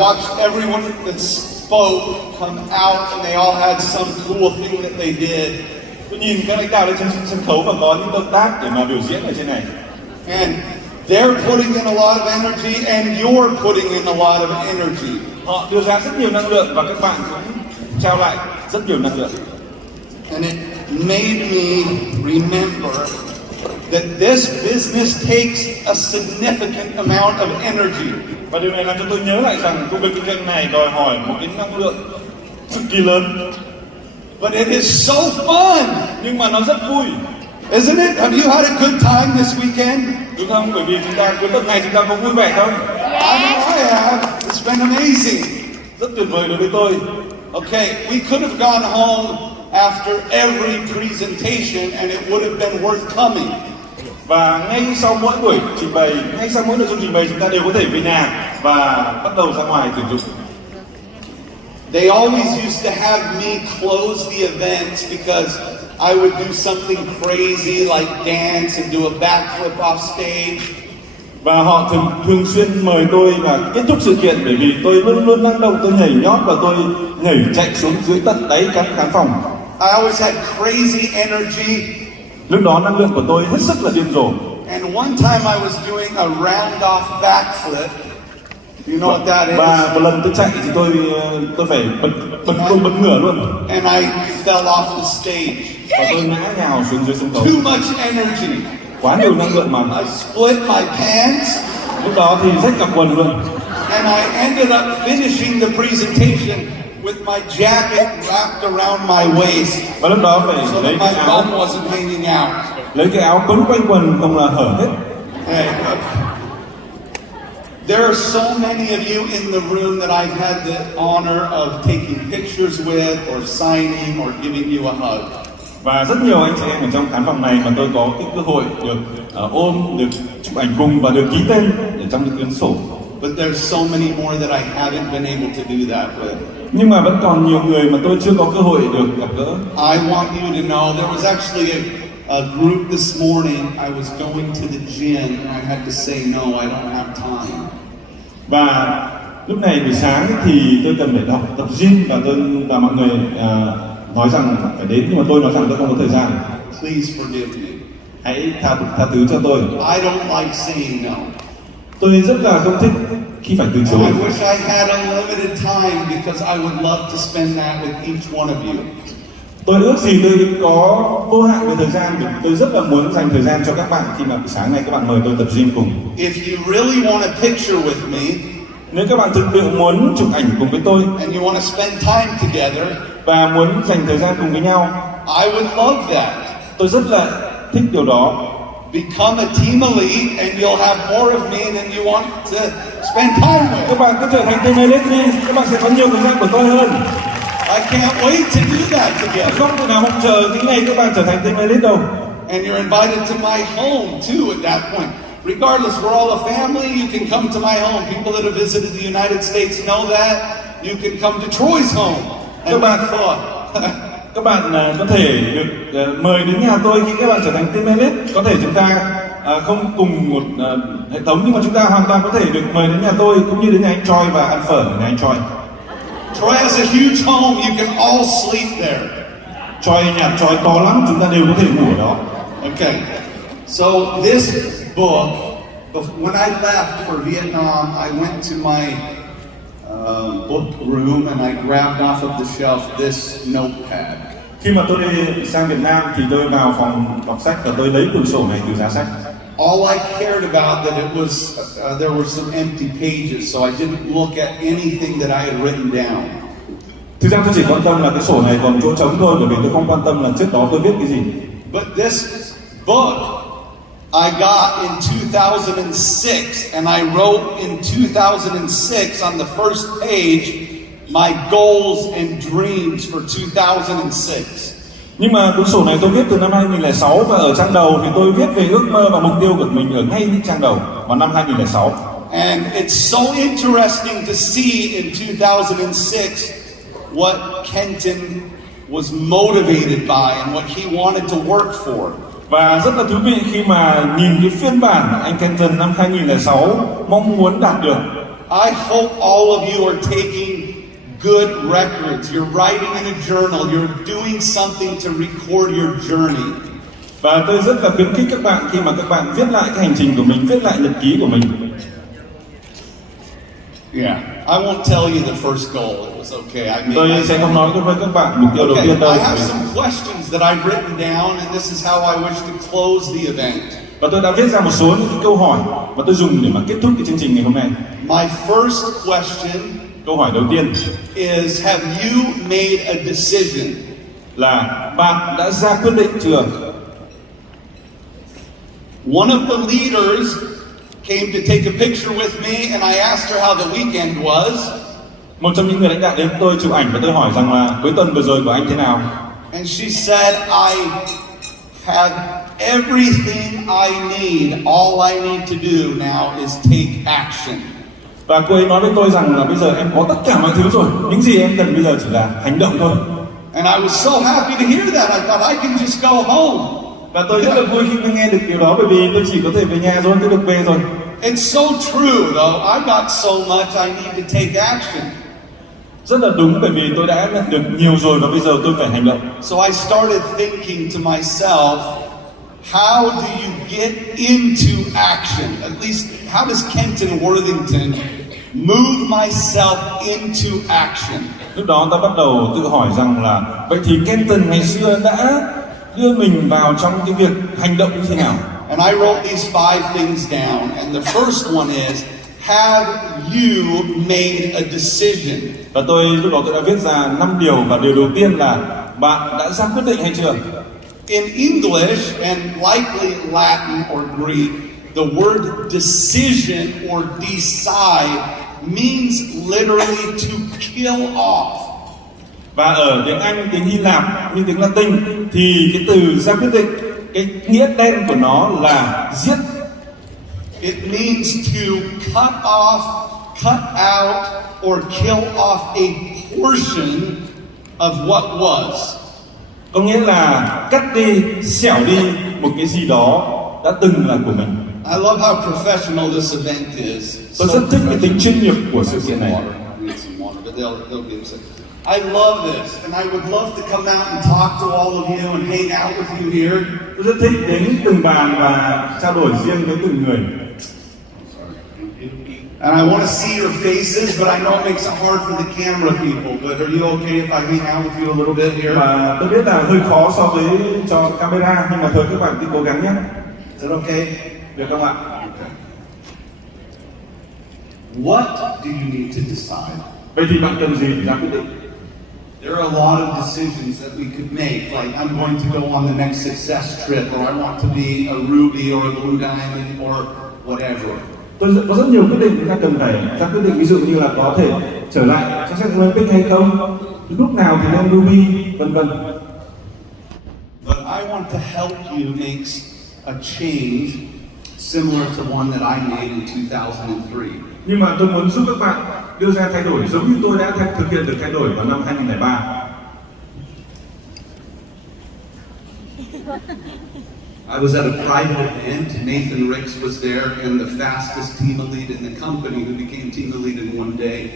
Watched everyone that spoke come out and they all had some cool thing that they did. Tôi nhìn các lãnh đạo lên trên sân khấu và có những động tác để mà biểu diễn ở trên này. And they're putting in a lot of energy and you're putting in a lot of energy. Họ đưa ra rất nhiều năng lượng và các bạn cũng trao lại rất nhiều năng lượng. And it made me remember that this business takes a significant amount of energy. Và điều này làm cho tôi nhớ lại rằng công việc kinh doanh này đòi hỏi một cái năng lượng cực kỳ lớn. But it is so fun. Nhưng mà nó rất vui. Isn't it? Have you had a good time this weekend? Đúng không? Bởi vì chúng ta cuối tuần này chúng ta có vui vẻ không? I have. It's been amazing. Rất tuyệt vời đối với tôi. Okay, we could have gone home after every presentation and it would have been worth coming. Và ngay sau mỗi buổi trình bày, ngay sau mỗi nội dung trình bày chúng ta đều có thể về nhà và bắt đầu ra ngoài tuyển dụng. They always used to have me close the events because I would do something crazy like dance and do a backflip off stage. Và họ thường xuyên mời tôi và kết thúc sự kiện bởi vì tôi luôn luôn năng động, tôi nhảy nhót và tôi nhảy chạy xuống dưới tận đáy khán phòng. I always had crazy energy. Lúc đó năng lượng của tôi hết sức là điên rồ. And one time I was doing a round off backflip. You know what that is? Và một lần tôi chạy thì tôi phải bật ngửa luôn. And I fell off the stage. Và tôi ngã nhào xuống dưới sân khấu. Too much energy. Quá nhiều năng lượng mà. I split my pants. Lúc đó thì rách cả quần luôn. And I ended up finishing the presentation with my jacket wrapped around my waist. Và lúc đó phải So lấy that my cái áo, bum wasn't hanging out. lấy cái áo quấn quanh quần không là hở hết. Hey, look. There are so many of you in the room that I've had the honor of taking pictures with or signing or giving you a hug. Và rất nhiều anh chị em ở trong khán phòng này mà tôi có cái cơ hội được ôm, được chụp ảnh cùng và được ký tên ở trong cái cuốn sổ. But there's so many more that I haven't been able to do that with. Nhưng mà vẫn còn nhiều người mà tôi chưa có cơ hội được gặp gỡ. I want you to know there was actually a group this morning. I was going to the gym and I had to say no, I don't have time. Và lúc này buổi sáng thì tôi cần phải tập gym và mọi người nói rằng phải đến nhưng mà tôi nói rằng tôi không có thời gian. Please forgive me. Hãy tha thứ cho tôi. I don't like saying no. Tôi rất là không thích khi phải từ chối. I wish I had unlimited time because I would love to spend that with each one of you. Tôi ước gì tôi có vô hạn về thời gian vì tôi rất là muốn dành thời gian cho các bạn khi mà buổi sáng nay các bạn mời tôi tập gym cùng. If you really want a picture with me, nếu các bạn thực sự muốn chụp ảnh cùng với tôi and you want to spend time together, và muốn dành thời gian cùng với nhau, I would love that. tôi rất là thích điều đó. Become a team elite and you'll have more of me than you want to spend time with. Các bạn cứ trở thành T11 đi, các bạn sẽ có nhiều thời gian của tôi hơn. I can't wait to do that together. Không thể nào mong chờ những ngày các bạn trở thành T11 đâu. And you're invited to my home too at that point. Regardless, we're all a family. You can come to my home. People that have visited the United States know that. You can come to Troy's home and have fun. Các bạn có thể được mời đến nhà tôi khi các bạn trở thành T11. Có thể chúng ta không cùng một hệ thống nhưng mà chúng ta hoàn toàn có thể được mời đến nhà tôi cũng như đến nhà anh Troy và ăn phở ở nhà anh Troy. Troy has a huge home. You can all sleep there. Nhà Troy to lắm, chúng ta đều có thể ngủ ở đó. Okay. So this book, when I left for Vietnam, I went to my book room and I grabbed off of the shelf this notepad. Khi mà tôi đi sang Việt Nam thì tôi vào phòng đọc sách và tôi lấy cuốn sổ này từ giá sách. All I cared about that it was there were some empty pages, so I didn't look at anything that I had written down. Thực ra tôi chỉ quan tâm là cái sổ này còn chỗ trống thôi, bởi vì tôi không quan tâm là trước đó tôi viết cái gì. But this book I got in 2006, and I wrote in 2006 on the first page my goals and dreams for 2006. Nhưng mà cuốn sổ này tôi viết từ năm 2006 và ở trang đầu thì tôi viết về ước mơ và mục tiêu của mình ở ngay những trang đầu vào năm 2006. And it's so interesting to see in 2006 what Kenton was motivated by and what he wanted to work for. Và rất là thú vị khi mà nhìn cái phiên bản anh Kenton năm 2006 mong muốn đạt được. I hope all of you are taking good records. You're writing in a journal. You're doing something to record your journey. Và tôi rất là khuyến khích các bạn khi mà các bạn viết lại cái hành trình của mình, viết lại nhật ký của mình. Yeah, I won't tell you the first goal. It was okay. I made Tôi sẽ không nói với các bạn mục tiêu đầu Okay, tiên đâu. I have some questions that I've written down, and this is how I wish to close the event. Và tôi đã viết ra một số những cái câu hỏi mà tôi dùng để mà kết thúc cái chương trình ngày hôm nay. My first question Câu hỏi đầu tiên is, have you made a decision? là bạn đã ra quyết định chưa? One of the leaders came to take a picture with me, and I asked her how the weekend was. Một trong những người lãnh đạo đến tôi chụp ảnh và tôi hỏi rằng là cuối tuần vừa rồi của anh thế nào? And she said, I have everything I need. All I need to do now is take action. Và cô ấy nói với tôi rằng là bây giờ em có tất cả mọi thứ rồi, những gì em cần bây giờ chỉ là hành động thôi. And I was so happy to hear that. I thought I can just go home. Và tôi rất là vui khi nghe được điều đó bởi vì tôi chỉ có thể về nhà rồi, tôi được về rồi. It's so true, though. I got so much I need to take action. Rất là đúng bởi vì tôi đã nhận được nhiều rồi và bây giờ tôi phải hành động. So I started thinking to myself, how do you get into action? At least, how does Kenton Worthington move myself into action? Lúc đó ta bắt đầu tự hỏi rằng là vậy thì Kenton ngày xưa đã đưa mình vào trong cái việc hành động như thế nào? And I wrote these 5 things down, and the first one is, have you made a decision? Và lúc đó tôi đã viết ra 5 điều và điều đầu tiên là bạn đã ra quyết định hay chưa? In English and likely Latin or Greek, the word decision or decide means literally to kill off. Và ở tiếng Anh, tiếng Hy Lạp, như tiếng Latin thì cái từ ra quyết định, cái nghĩa đen của nó là giết. It means to cut off, cut out, or kill off a portion of what was. Có nghĩa là cắt đi, xẻo đi một cái gì đó đã từng là của mình. I love how professional this event is. Tôi rất thích cái tính chuyên nghiệp của sự kiện này. I love this, and I would love to come out and talk to all of you and hang out with you here. Tôi rất thích đến từng bàn và trao đổi riêng với từng người. And I want to see your faces, but I know it makes it hard for the camera people. But are you okay if I hang out with you a little bit here? Và tôi biết là hơi khó so với cho camera, nhưng mà thôi các bạn cứ cố gắng nhé. Is that okay? Được không ạ? Okay. What do you need to decide? Vậy thì bạn cần gì để ra quyết định? There are a lot of decisions that we could make, like I'm going to go on the next success trip, or I want to be a ruby or a blue diamond or whatever. Có rất nhiều quyết định chúng ta cần phải ra quyết định, ví dụ như là có thể trở lại cho sách Olympic hay không, lúc nào thì nên ruby, vân vân. But I want to help you make a change similar to one that I made in 2003. Nhưng mà tôi muốn giúp các bạn đưa ra thay đổi giống như tôi đã thực hiện được thay đổi vào năm 2003. I was at a private event. Nathan Ricks was there, and the fastest team elite in the company who became team elite in one day.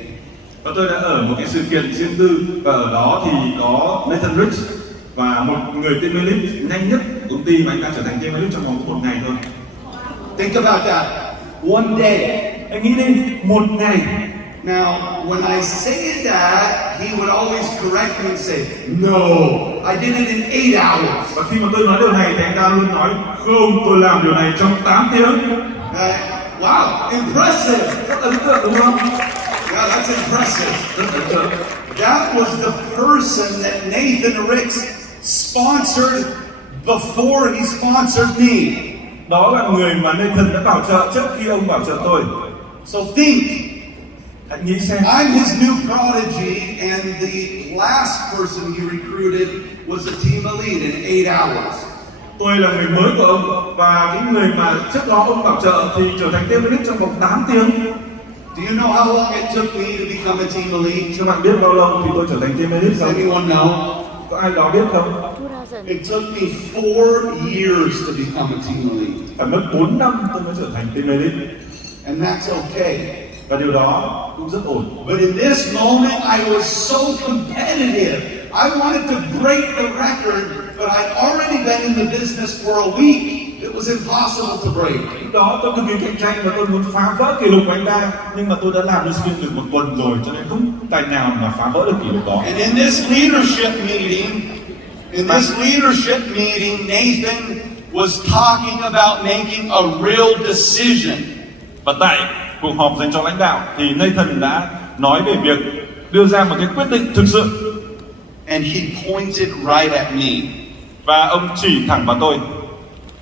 Và tôi đã ở một cái sự kiện riêng tư và ở đó thì có Nathan Ricks và một người team elite nhanh nhất của công ty và anh ta trở thành team elite trong vòng một ngày thôi. Think about that. One day. Anh nghĩ đi, một ngày. Now, when I say that, he would always correct me and say, "No, I did it in 8 hours." Và khi mà tôi nói điều này thì anh ta luôn nói, không, tôi làm điều này trong 8 tiếng. Wow, impressive. Rất ấn tượng đúng không? Yeah, that's impressive. Rất ấn tượng. That was the person that Nathan Ricks sponsored before he sponsored me. Đó là người mà Nathan đã bảo trợ trước khi ông bảo trợ tôi. So think. Hãy nghĩ xem. I'm his new prodigy, and the last person he recruited was a team elite in 8 hours. Tôi là người mới của ông và cái người mà trước đó ông bảo trợ thì trở thành team elite trong vòng 8 tiếng. Do you know how long it took me to become a team elite? Các bạn biết bao lâu thì tôi trở thành team elite Does không? anyone know? Có ai đó biết không? It took me 4 years to become a team elite. Phải mất 4 năm tôi mới trở thành team elite. And that's okay. Và điều đó cũng rất ổn. But in this moment, I was so competitive. I wanted to break the record, but I'd already been in the business for a week. It was impossible to break. Lúc đó tôi cực kỳ cạnh tranh và tôi muốn phá vỡ kỷ lục của anh ta, nhưng mà tôi đã làm Lucy được một tuần rồi, cho nên không tài nào mà phá vỡ được kỷ lục đó. And in this leadership meeting, Nathan was talking about making a real decision. Và tại cuộc họp dành cho lãnh đạo thì Nathan đã nói về việc đưa ra một cái quyết định thực sự. And he pointed right at me. Và ông chỉ thẳng vào tôi.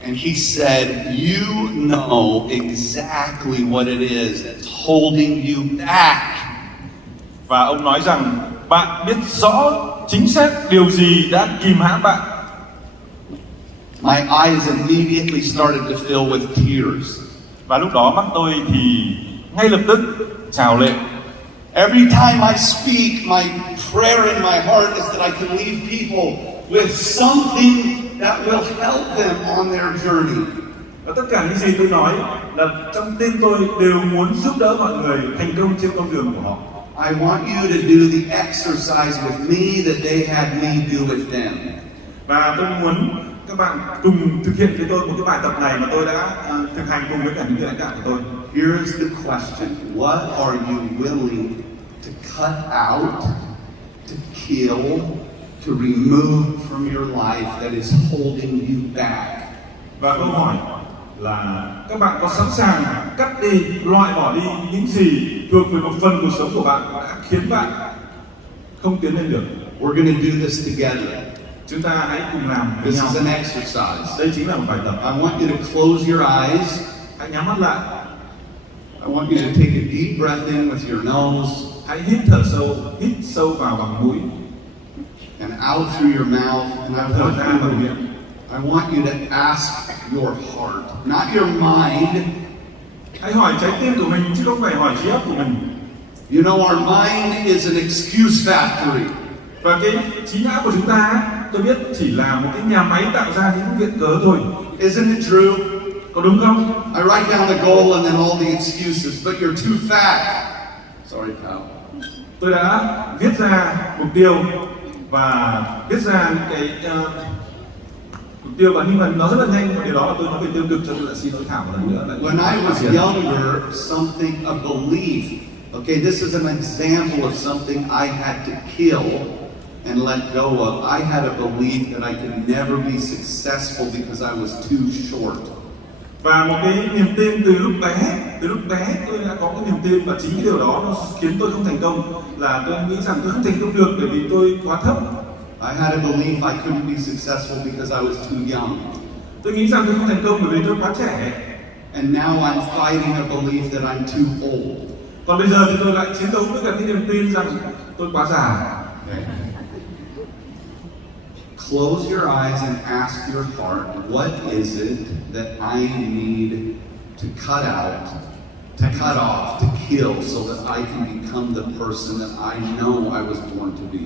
And he said, you know exactly what it is that's holding you back. Và ông nói rằng bạn biết rõ chính xác điều gì đã kìm hãm bạn. My eyes immediately started to fill with tears. Và lúc đó mắt tôi thì ngay lập tức trào lệ. Every time I speak, my prayer in my heart is that I can leave people with something that will help them on their journey. Và tất cả những gì tôi nói là trong tim tôi đều muốn giúp đỡ mọi người thành công trên con đường của họ. I want you to do the exercise with me that they had me do with them. Và tôi muốn các bạn cùng thực hiện với tôi một cái bài tập này mà tôi đã thực hành cùng với cả những người lãnh đạo của tôi. Here's the question: what are you willing to cut out, to kill, to remove from your life that is holding you back? Và câu hỏi là các bạn có sẵn sàng cắt đi, loại bỏ đi những gì thuộc về một phần cuộc sống của bạn đã khiến bạn không tiến lên được. We're going to do this together. Chúng ta hãy cùng làm với This nhau. is an exercise. Đây chính là một bài tập. I want you to close your eyes. Hãy nhắm mắt lại. I want you to take a deep breath in with your nose. Hãy hít sâu vào bằng mũi. And out through your mouth. And Thở ra bằng miệng. I want you to ask your heart, not your mind. Hãy hỏi trái tim của mình chứ không phải hỏi trí óc của mình. You know, our mind is an excuse factory. Và cái trí não của chúng ta, tôi biết chỉ là một cái nhà máy tạo ra những viện cớ thôi. Isn't it true? Có đúng không? I write down the goal and then all the excuses, but you're too fat. Sorry, pal. Tôi đã viết ra mục tiêu và viết ra những cái mục tiêu, và nhưng mà nó rất là nhanh, và điều đó là tôi nói về tiêu cực, cho tôi lại xin lỗi Thảo một lần nữa. When I was younger, something, a belief. Okay, this is an example of something I had to kill and let go of. I had a belief that I could never be successful because I was too short. Và một cái niềm tin từ lúc bé tôi đã có cái niềm tin, và chính cái điều đó nó khiến tôi không thành công, là tôi nghĩ rằng tôi không thành công được bởi vì tôi quá thấp. I had a belief I couldn't be successful because I was too young. Tôi nghĩ rằng tôi không thành công bởi vì tôi quá trẻ. And now I'm fighting a belief that I'm too old. Còn bây giờ thì tôi lại chiến đấu với cả cái niềm tin rằng tôi quá già. Okay. Close your eyes and ask your heart, what is it that I need to cut out, to cut off, to kill, so that I can become the person that I know I was born to be?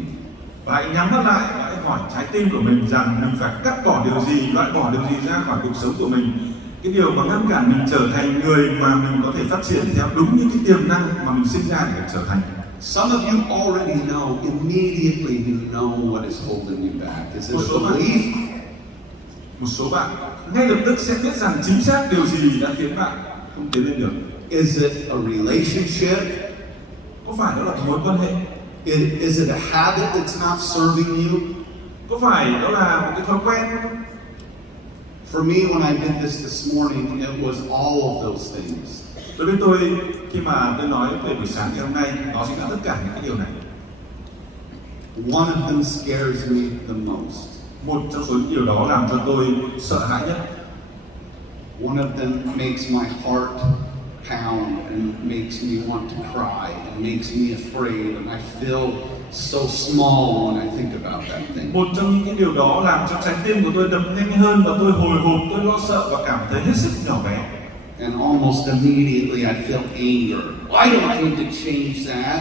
Và hãy nhắm mắt lại và hãy hỏi trái tim của mình rằng mình phải cắt bỏ điều gì, loại bỏ điều gì ra khỏi cuộc sống của mình. Cái điều mà ngăn cản mình trở thành người mà mình có thể phát triển theo đúng những cái tiềm năng mà mình sinh ra để trở thành. Some of you already know, immediately you know what is holding you back. Is it a belief? Một số bạn ngay lập tức sẽ biết rằng chính xác điều gì đã khiến bạn không tiến lên được. Is it a relationship? Có phải đó là một mối quan hệ? Is it a habit that's not serving you? Có phải đó là một cái thói quen? For me, when I did this morning, it was all of those things. Đối với tôi, khi mà tôi nói về buổi sáng ngày hôm nay, đó chính là tất cả những cái điều này. One of them scares me the most. Một trong số những điều đó làm cho tôi sợ hãi nhất. One of them makes my heart pound and makes me want to cry and makes me afraid, and I feel so small when I think about that thing. Một trong những cái điều đó làm cho trái tim của tôi đập nhanh hơn, và tôi hồi hộp, tôi lo sợ và cảm thấy hết sức nhỏ bé. And almost immediately I feel anger. I don't need to change that.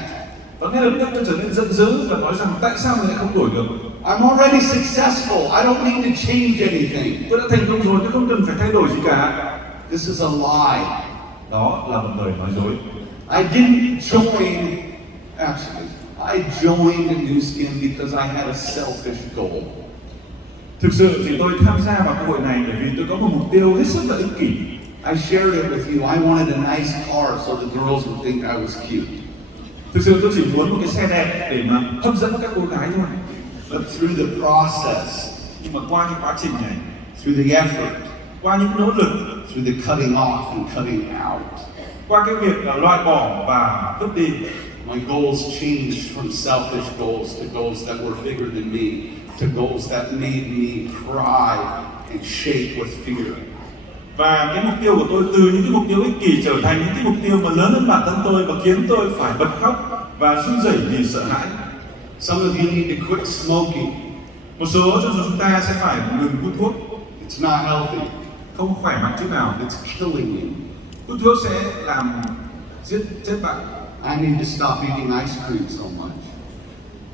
Và ngay lập tức tôi trở nên giận dữ và nói rằng tại sao mình lại không đổi được? I'm already successful. I don't need to change anything. Tôi đã thành công rồi, tôi không cần phải thay đổi gì cả. This is a lie. Đó là một lời nói dối. I didn't join, actually, I joined Nu Skin because I had a selfish goal. Thực sự thì tôi tham gia vào cơ hội này bởi vì tôi có một mục tiêu hết sức là ích kỷ. I shared it with you. I wanted a nice car so the girls would think I was cute. Thực sự tôi chỉ muốn một cái xe đẹp để mà hấp dẫn các cô gái thôi. But through the process, Nhưng mà qua cái quá trình này, through the effort, qua những nỗ lực, through the cutting off and cutting out, qua cái việc là loại bỏ và vứt đi, my goals changed from selfish goals to goals that were bigger than me, to goals that made me cry and shake with fear. và cái mục tiêu của tôi từ những cái mục tiêu ích kỷ trở thành những cái mục tiêu mà lớn hơn bản thân tôi và khiến tôi phải bật khóc và run rẩy vì sợ hãi. Some of you need to quit smoking. Một số trong số chúng ta sẽ phải ngừng hút thuốc, It's not healthy. không khỏe mạnh chút nào. It's killing you. Hút thuốc sẽ làm giết chết bạn. I need to stop eating ice cream so much.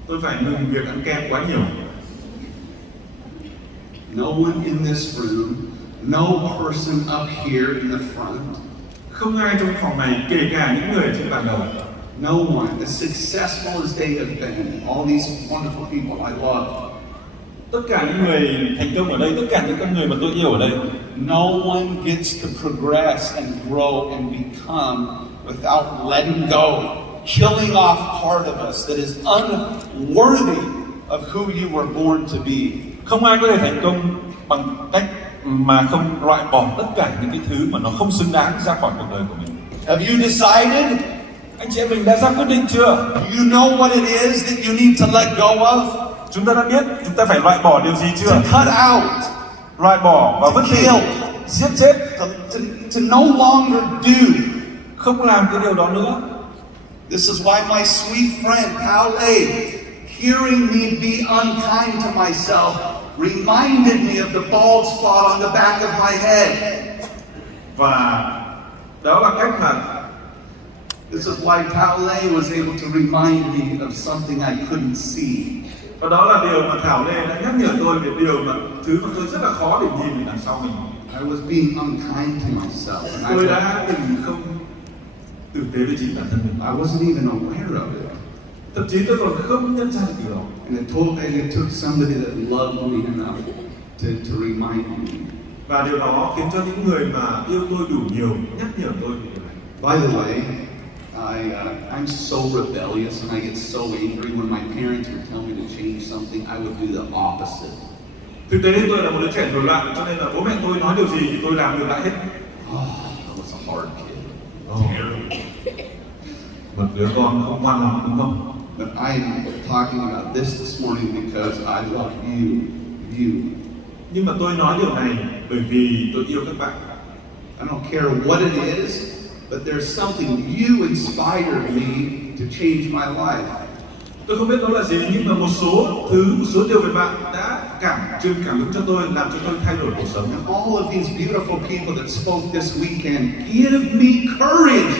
Tôi phải ngừng việc ăn kem quá nhiều. No one in this room, no person up here in the front, Không ai trong phòng này, kể cả những người trên bàn đầu, no one, as successful as they have been, all these wonderful people I love, tất cả những người thành công ở đây, tất cả những con người mà tôi yêu ở đây, no one gets to progress and grow and become without letting go, killing off part of us that is unworthy of who you were born to be. không ai có thể thành công bằng cách mà không loại bỏ tất cả những cái thứ mà nó không xứng đáng ra khỏi cuộc đời của mình. Have you decided? Anh chị em mình đã ra quyết định chưa? You know what it is that you need to let go of? Chúng ta đã biết chúng ta phải loại bỏ điều gì chưa? To cut out, Loại bỏ và vứt đi, kill, giết chết, to no longer do. không làm cái điều đó nữa. This is why my sweet friend Paule, hearing me be unkind to myself, reminded me of the bald spot on the back of my head. Và đó là cách mà This is why Paule was able to remind me of something I couldn't see. và đó là điều mà Thảo Lê đã nhắc nhở tôi về điều mà thứ mà tôi rất là khó để nhìn đằng sau mình. I was being unkind to myself, and Tôi đã từng không tử tế với chính bản thân mình. I wasn't even aware of it. Thậm chí tôi còn không nhận ra được điều đó. And it took somebody that loved me enough to remind me. Và điều đó khiến cho những người mà yêu tôi đủ nhiều nhắc nhở tôi về điều này. By the way, I'm so rebellious and I get so angry when my parents would tell me to change something. I would do the opposite. Thực tế tôi là một đứa trẻ nổi loạn, cho nên là bố mẹ tôi nói điều gì thì tôi làm ngược lại hết. I was a hard kid. Một đứa con không ngoan lắm đúng không? But I'm talking about this morning because I love you. Nhưng mà tôi nói điều này bởi vì tôi yêu các bạn. I don't care what it is, but there's something you inspired me to change my life. Tôi không biết đó là gì, nhưng mà một số điều về bạn đã truyền cảm hứng cho tôi, làm cho tôi thay đổi cuộc sống. And all of these beautiful people that spoke this weekend give me courage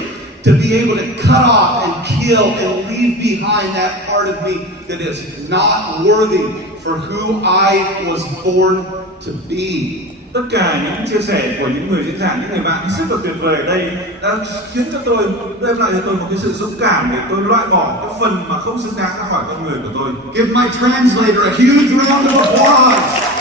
to be able to cut off and kill and leave behind that part of me that is not worthy for who I was born to be. Tất cả những chia sẻ của những người diễn giả, những người bạn rất là tuyệt vời ở đây đã khiến cho tôi, đem lại cho tôi một cái sự dũng cảm để tôi loại bỏ cái phần mà không xứng đáng ra khỏi con người của tôi. Give my translator a huge round of applause.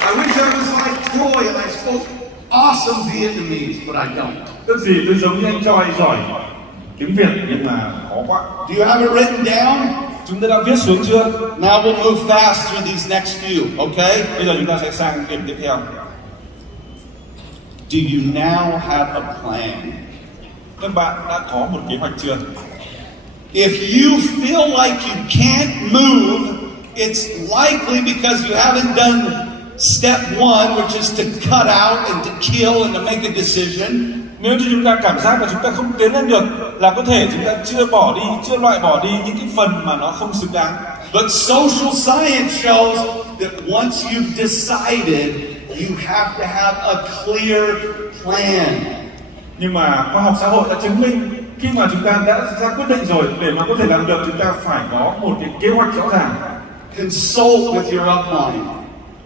I wish I was like Troy and I spoke awesome Vietnamese, but I don't. Tức gì tôi giống như anh Choi giỏi tiếng Việt nhưng mà khó quá. Do you have it written down? Chúng ta đã viết xuống chưa? Now we'll move fast through these next few, okay? Bây giờ chúng ta sẽ sang điểm tiếp theo. Do you now have a plan? Các bạn đã có một kế hoạch chưa? If you feel like you can't move, it's likely because you haven't done step one, which is to cut out and to kill and to make a decision. Nếu như chúng ta cảm giác là chúng ta không tiến lên được, là có thể chúng ta chưa loại bỏ đi những cái phần mà nó không xứng đáng. But social science shows that once you've decided, you have to have a clear plan. Nhưng mà khoa học xã hội đã chứng minh khi mà chúng ta đã ra quyết định rồi, để mà có thể làm được chúng ta phải có một cái kế hoạch rõ ràng. Consult with your upline.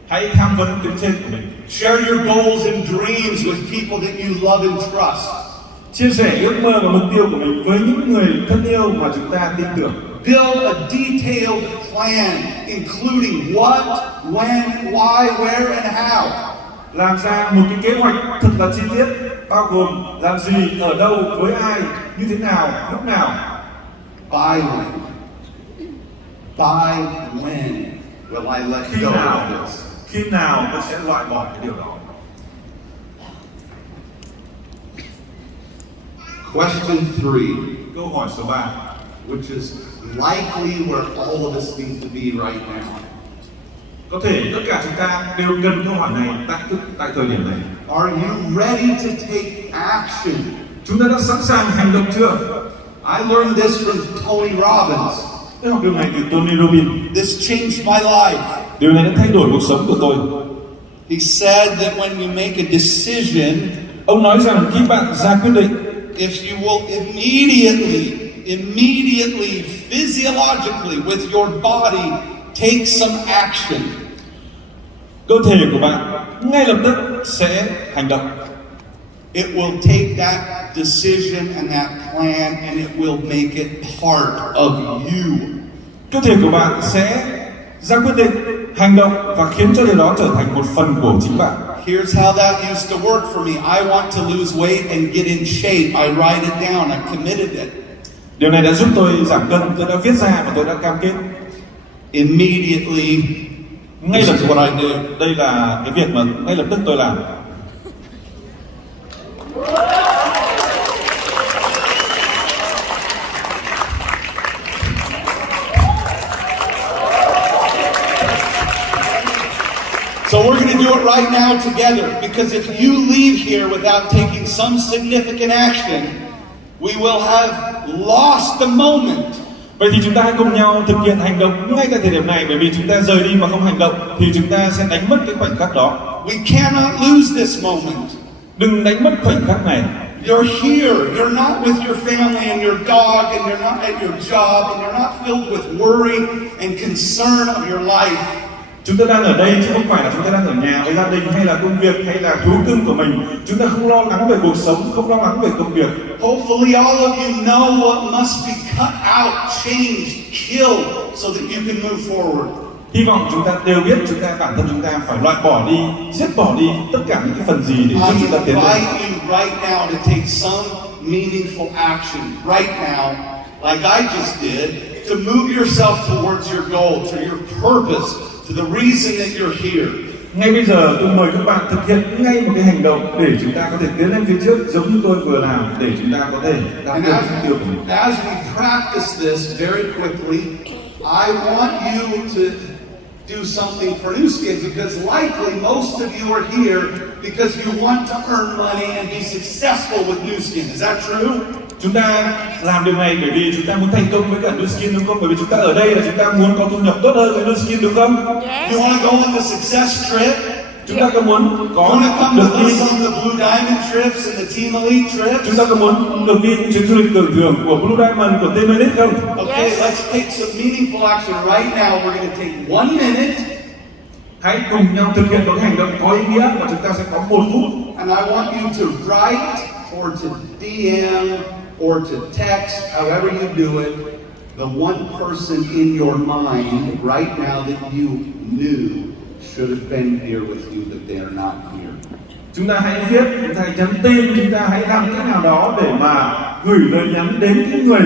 Hãy tham vấn tuyến trên của mình. Share your goals and dreams with people that you love and trust. Chia sẻ ước mơ và mục tiêu của mình với những người thân yêu mà chúng ta tin tưởng. Build a detailed plan, including what, when, why, where, and how. Làm ra một cái kế hoạch thật là chi tiết, bao gồm làm gì, ở đâu, với ai, như thế nào, lúc nào. By when will I let go of this? Khi nào tôi sẽ loại bỏ cái điều đó? Question 3, Câu hỏi số 3, which is likely where all of us need to be right now. có thể tất cả chúng ta đều cần câu hỏi này tại thời điểm này. Are you ready to take action? Chúng ta đã sẵn sàng hành động chưa? I learned this from Tony Robbins. Tôi học điều này từ Tony Robbins. This changed my life. Điều này đã thay đổi cuộc sống của tôi. He said that when you make a decision, Ông nói rằng khi bạn ra quyết định, if you will immediately, physiologically, with your body, take some action, cơ thể của bạn ngay lập tức sẽ hành động. it will take that decision and that plan and it will make it part of you. Cơ thể của bạn sẽ ra quyết định, hành động và khiến cho điều đó trở thành một phần của chính bạn. Here's how that used to work for me. I want to lose weight and get in shape. I write it down. I committed it. Điều này đã giúp tôi giảm cân, tôi đã viết ra và tôi đã cam kết. Immediately, Ngay this lập is tức, what I do. đây là cái việc mà ngay lập tức tôi làm. So we're going to do it right now together, because if you leave here without taking some significant action, we will have lost the moment. Vậy thì chúng ta hãy cùng nhau thực hiện hành động ngay tại thời điểm này, bởi vì chúng ta rời đi mà không hành động thì chúng ta sẽ đánh mất cái khoảnh khắc đó. We cannot lose this moment. Đừng đánh mất khoảnh khắc này. You're here. You're not with your family and your dog, and you're not at your job, and you're not filled with worry and concern of your life. Chúng ta đang ở đây chứ không phải là chúng ta đang ở nhà với gia đình hay là công việc hay là thú cưng của mình. Chúng ta không lo lắng về cuộc sống, không lo lắng về công việc. Hopefully all of you know what must be cut out, changed, killed, so that you can move forward. Hy vọng chúng ta đều biết bản thân chúng ta phải loại bỏ đi, giết bỏ đi tất cả những cái phần gì để giúp I chúng ta tiến lên. invite you right now to take some meaningful action right now, like I just did, to move yourself towards your goal, to your purpose, to the reason that you're here. Ngay bây giờ tôi mời các bạn thực hiện ngay một cái hành động để chúng ta có thể tiến lên phía trước, giống như tôi vừa làm, để chúng ta có thể đạt And được mục tiêu của mình. as we practice this very quickly, I want you to do something for New Skin, because likely most of you are here because you want to earn money and be successful with New Skin. Is that true? Chúng ta làm điều này bởi vì chúng ta muốn thành công với cả Nu Skin, đúng không? Bởi vì chúng ta ở đây là chúng ta muốn có thu nhập tốt hơn với Nu Skin, đúng không? You want to go on the success trip? Chúng ta có muốn You want to come được to đi, some of the Blue Diamond trips and the Team Elite trips? chúng ta có muốn được đi những chuyến du lịch tưởng thưởng của Blue Diamond, của T11 không? Okay, let's take some meaningful action right now. We're going to take 1 minute, Hãy cùng nhau thực hiện một hành động có ý nghĩa và chúng ta sẽ có 1 phút. and I want you to write or to DM or to text, however you do it, the one person in your mind right now that you knew should have been here with you, but they are not here. Chúng ta hãy viết, chúng ta hãy nhắn tin, chúng ta hãy làm cách nào đó để mà gửi lời nhắn đến những người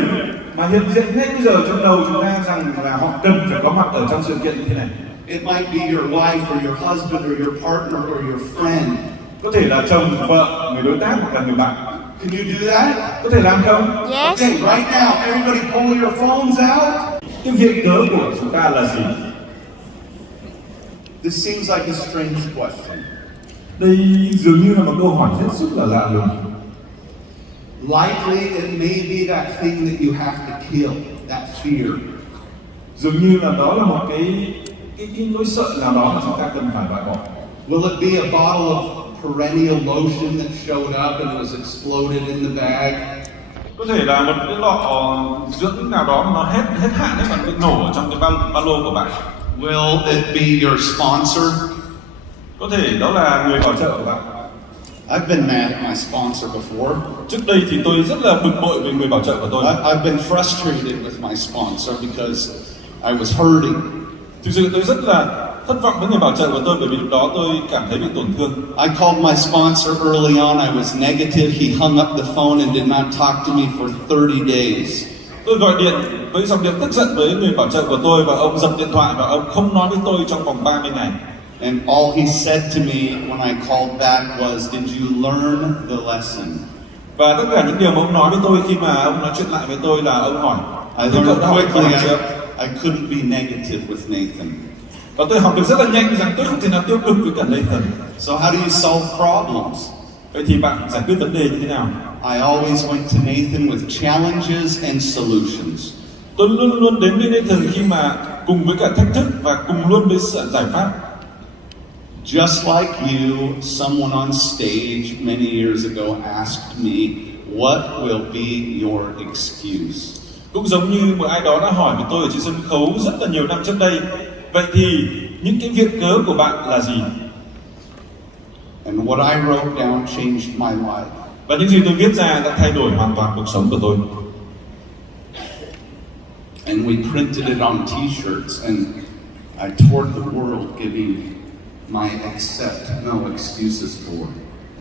mà hiện diện ngay bây giờ trong đầu chúng ta rằng là họ cần phải có mặt ở trong sự kiện như thế này. It might be your wife or your husband or your partner or your friend. Có thể là chồng, vợ, người đối tác hoặc là người bạn. Can you do that? Có thể làm không? Yes. Okay, right now, everybody pull your phones out. Cái việc cớ của chúng ta là gì? This seems like a strange question. Đây dường như là một câu hỏi hết sức là lạ lùng. Likely it may be that thing that you have to kill, that fear. Dường như là đó là một cái nỗi sợ nào đó mà chúng ta cần phải loại bỏ. Will it be a bottle of perennial lotion that showed up and was exploded in the bag? Có thể là một cái lọ dưỡng nào đó mà nó hết hạn ấy mà nó bị nổ ở trong cái ba lô của bạn. Will it be your sponsor? Có thể đó là người bảo trợ của bạn. I've been mad at my sponsor before. Trước đây thì tôi rất là bực bội về người bảo trợ của tôi. I've been frustrated with my sponsor because I was hurting. Thực sự tôi rất là thất vọng với người bảo trợ của tôi bởi vì lúc đó tôi cảm thấy bị tổn thương. I called my sponsor early on. I was negative. He hung up the phone and did not talk to me for 30 days. Tôi gọi điện với giọng điệu tức giận với người bảo trợ của tôi và ông dập điện thoại và ông không nói với tôi trong vòng 30 ngày. And all he said to me when I called back was, "Did you learn the lesson?" Và tất cả những điều mà ông nói với tôi khi mà ông nói chuyện lại với tôi là ông hỏi. I learned quickly I couldn't be negative with Nathan. Và tôi học được rất là nhanh rằng tôi không thể nào tiêu cực với cả Nathan. So how do you solve problems? Vậy thì bạn giải quyết vấn đề như thế nào? I always went to Nathan with challenges and solutions. Tôi luôn luôn đến với Nathan khi mà cùng với cả thách thức và cùng luôn với sự giải pháp. Just like you, someone on stage many years ago asked me, "What will be your excuse?" Cũng giống như một ai đó đã hỏi với tôi ở trên sân khấu rất là nhiều năm trước đây. Vậy thì những cái viện cớ của bạn là gì? And what I wrote down changed my life. Và những gì tôi viết ra đã thay đổi hoàn toàn cuộc sống của tôi. And we printed it on T-shirts, and I toured the world giving my accept no excuses for.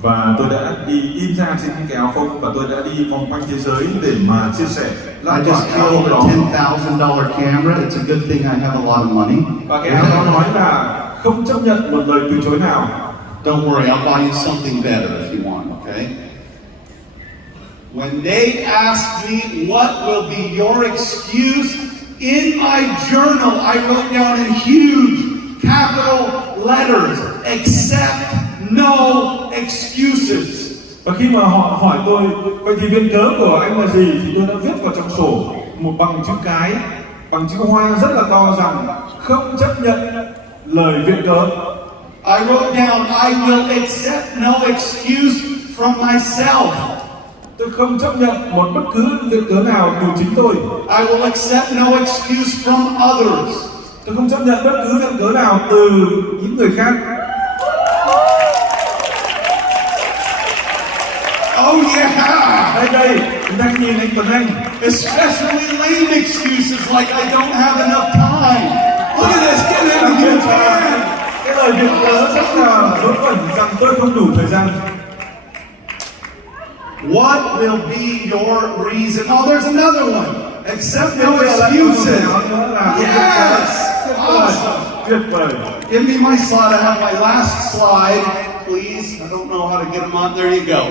Và tôi đã đi in ra trên những cái áo phông và tôi đã đi vòng quanh thế giới để mà chia sẻ. I just killed a $10,000 camera. It's a good thing I have a lot of money. Và cái áo đó nói là không chấp nhận một lời từ chối nào. Don't worry, I'll buy you something better if you want, okay? When they asked me what will be your excuse, in my journal I wrote down in huge capital letters, accept no excuses. Và khi mà họ hỏi tôi, vậy thì viện cớ của anh là gì? Thì tôi đã viết vào trong sổ một bằng chữ cái, bằng chữ hoa rất là to rằng không chấp nhận lời viện cớ. I wrote down, I will accept no excuse from myself. Tôi không chấp nhận một bất cứ viện cớ nào từ chính tôi. I will accept no excuse from others. Tôi không chấp nhận bất cứ viện cớ nào từ những người khác. Oh yeah! Đây, chúng ta nhìn anh Tuấn Anh. Especially lame excuses like I don't have enough time. Look at this, get it if you can. Cái lời viện cớ rất là vớ vẩn rằng tôi không đủ thời gian. What will be your reason? Oh, there's another one. Accept no excuses. Yes! Awesome. Tuyệt vời. Give me my slide. I have my last slide, please. I don't know how to get them on. There you go.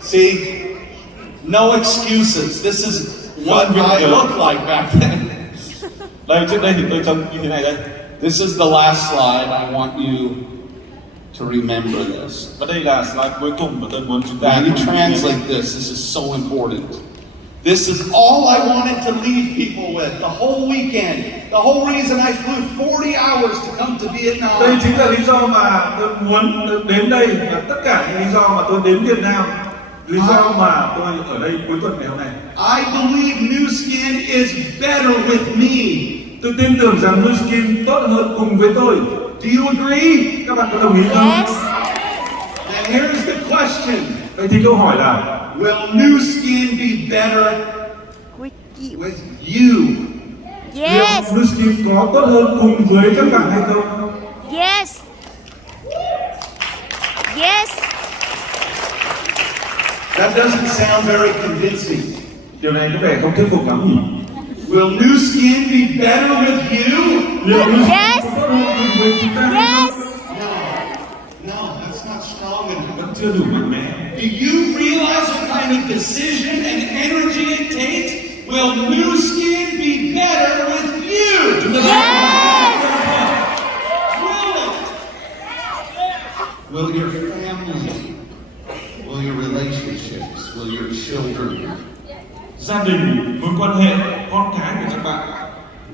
See? No excuses. This is what I looked like back then. Đây, trước đây thì tôi trông như thế này đây. This is the last slide. I want you to remember this. Và đây là slide cuối cùng mà tôi muốn chúng ta Now you translate this. This is so important. This is all I wanted to leave people with the whole weekend. The whole reason I flew 40 hours to come to Vietnam. Đây chính là lý do mà tôi muốn đến đây và tất cả những lý do mà tôi đến Việt Nam. Lý do mà tôi ở đây cuối tuần ngày hôm nay. I believe New Skin is better with me. Tôi tin tưởng rằng New Skin tốt hơn cùng với tôi. Do you agree? Các bạn có đồng ý không? Yes. And here's the question. Vậy thì câu hỏi là Will New Skin be better With you. with you? Yes. liệu New Skin có tốt hơn cùng với các bạn hay không? Yes. Yes. That doesn't sound very convincing. Điều này có vẻ không thuyết phục lắm nhỉ? Will New Skin be better with you? Liệu New Skin Yes. có tốt hơn cùng với chúng ta hay Yes. không? No, that's not strong enough. Vẫn chưa đủ mạnh mẽ. Do you realize what kind of decision and energy it takes? Will New Skin be better with you? Yes. Will it? Will your family? Will your relationships? Will your children? Gia đình, mối quan hệ, con cái của các bạn.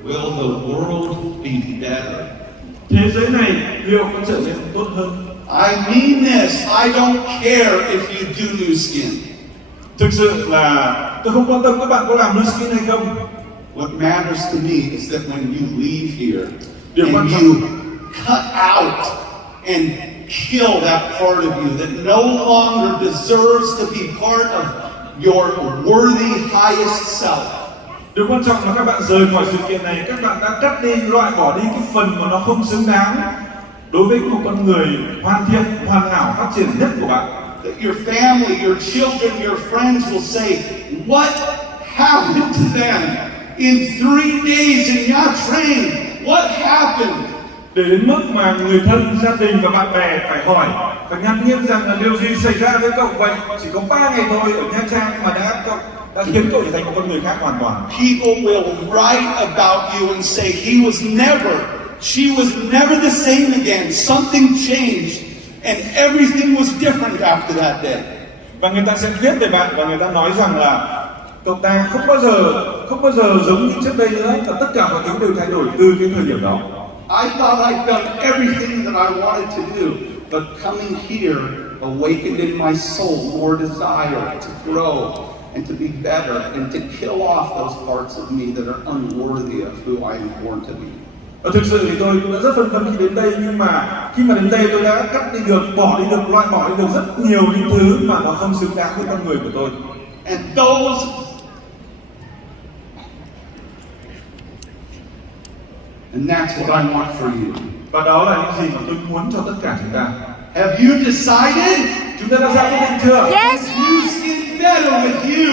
Will the world be better? Thế giới này liệu có trở nên tốt hơn? I mean this. I don't care if you do New Skin. Thực sự là tôi không quan tâm các bạn có làm New Skin hay không. What matters to me is that when you leave here Điều quan and trọng- you cut out and kill that part of you that no longer deserves to be part of your worthy highest self. Điều quan trọng là các bạn rời khỏi sự kiện này, các bạn đã cắt đi, loại bỏ đi cái phần mà nó không xứng đáng đối với một con người hoàn thiện, hoàn hảo, phát triển nhất của bạn. That your family, your children, your friends will say, what happened to them in 3 days in Nha Trang? What happened? Để đến mức mà người thân, gia đình và bạn bè phải hỏi, phải ngạc nhiên rằng là điều gì xảy ra với cậu vậy? Chỉ có 3 ngày thôi ở Nha Trang mà đã khiến cậu trở thành một con người khác hoàn toàn. People will write about you and say she was never the same again. Something changed and everything was different after that day. Và người ta sẽ viết về bạn và người ta nói rằng là cậu ta không bao giờ giống như trước đây nữa, và tất cả mọi thứ đều thay đổi từ cái thời điểm đó. I thought I'd done everything that I wanted to do, but coming here awakened in my soul more desire to grow and to be better and to kill off those parts of me that are unworthy of who I am born to be. Và thực sự thì tôi cũng đã rất phân vân khi đến đây, nhưng mà khi mà đến đây tôi đã cắt đi được, bỏ đi được, loại bỏ đi được rất nhiều những thứ mà nó không xứng đáng với con người của tôi. And that's what I want for you. Và đó là những gì mà tôi muốn cho tất cả chúng ta. Have you decided? Chúng ta đã ra quyết định chưa? Yes. You skin better with you.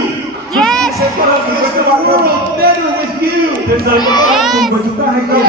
Yes. Sẽ có được với các bạn không? World better with you. Thế giới có cùng với chúng ta hay không?